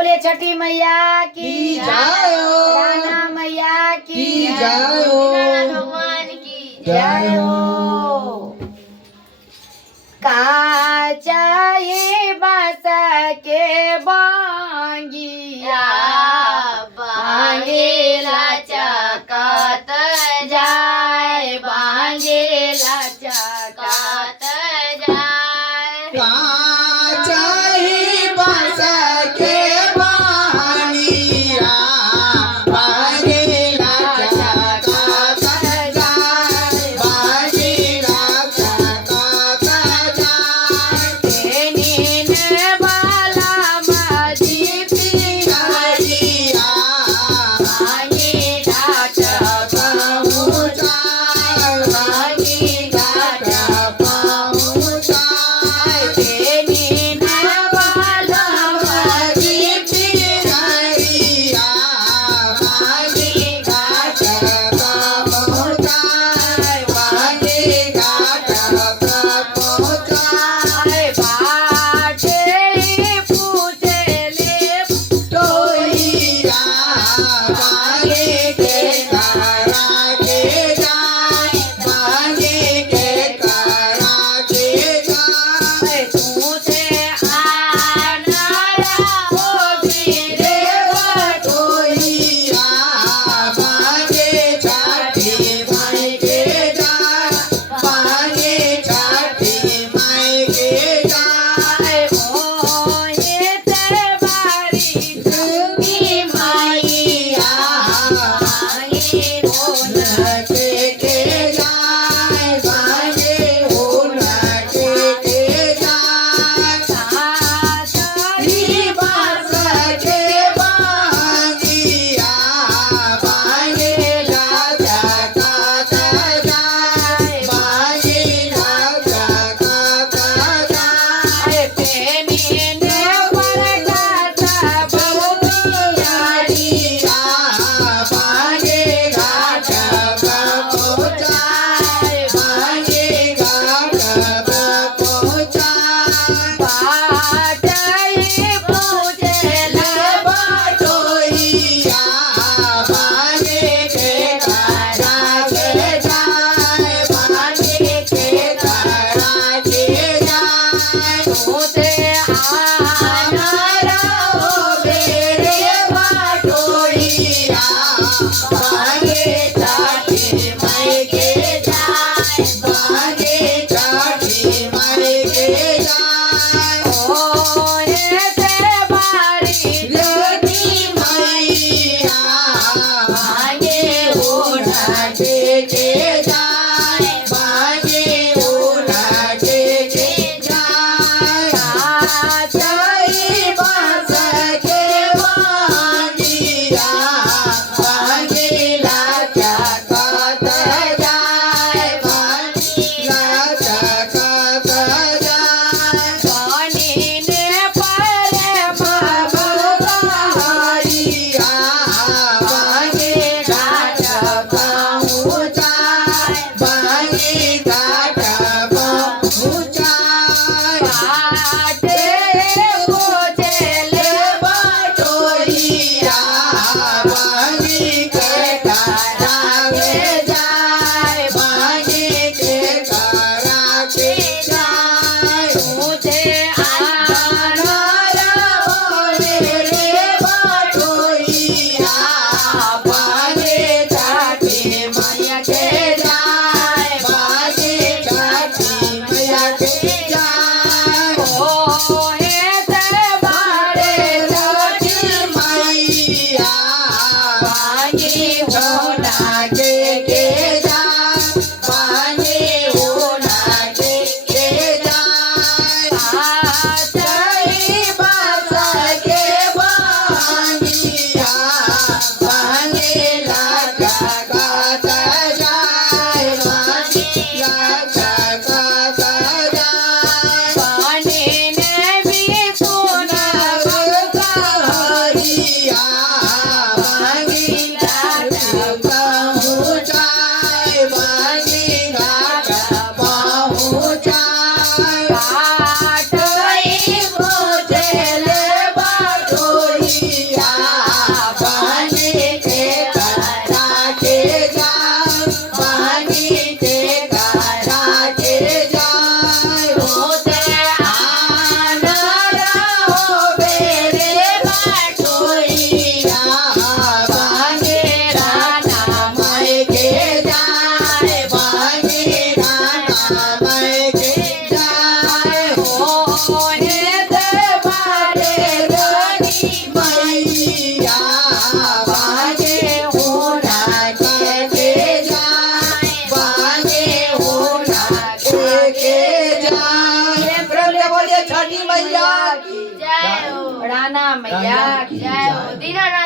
बोले छठी मैया की जय हो। राना मैया की जय हो। भगवान की जय हो। काचाए बास के बांगिया बांगेला चकत जाए बांगेला चकत जाए काचाही बास के बानिया बांगेला चकत जाए बांगेला चकत जाए नीन वाला मजी हरिया बांगे घाट पहुँचाए बांगी घाट पहुँचाए नीन वाला मजी हरिया बांगी घाट पहुँचाए बांगी घाट पहुँचाए बाटे पूछले टोइया बांगे के करा के जाए बांगे के करा के जाए पूछे आनारा हो बीरे टोइया बांगे छठी माई के जाए बांगे छठी माई के जाए मोहे ते बारी तुम्ही मैया आगे होन के जाए बांगे होन के जाए साथी बास के बांगिया बांगे राजा कात जाए बांगे राजा कात जाए पेनीन वरदाता बहुतियारिया बांगे राजा पहुँचाए बांगे राजा पहुँचाए बाटे पूछले बटोहिया बांगे के करा के जाए बांगे के करा के जाए पूछे आनारा हो मेरे बटोहिया बांगे छठी माई के जाए बांगे छठी माई के जाए ओहे ते बारी ज्योति मैया बांगे ओढ़ा के जाए बांगे ओढ़ा के जाए काचाई बास के बांगिया बांगे लाचा कात जाए बांगी लाचा कात जाए पानीन परे हरिया बांगे घाट पहुँचाए बांगे घाट पहुँचाए बाटे पूछले बटोहिया बांगे के करा के जाए बांगे के करा के जाए पूछे आनारा मेरे बटोहिया बांगे छठी मैया के जाए बांगे छठी मैया के जाए ओहे ते बारे छठी मैया बागी होना के जाए बांगे होना के जाए काचाई बास के बांगिया बांगे लाचा कात जाए बांगे लाचा कात जाए पानीन भी सोना हरिया बांगी घाट पहुँचाए बांगी घाट पहुँचाए बाटे पहुँचले बटोहिया थाना मैं के जाए हो हो हे दरबारे रानी मैया बाजे होना के जाए बाजे होना के जाए। प्रेम से बोलिए छठी मैया की जय हो राणा मैया की जय हो।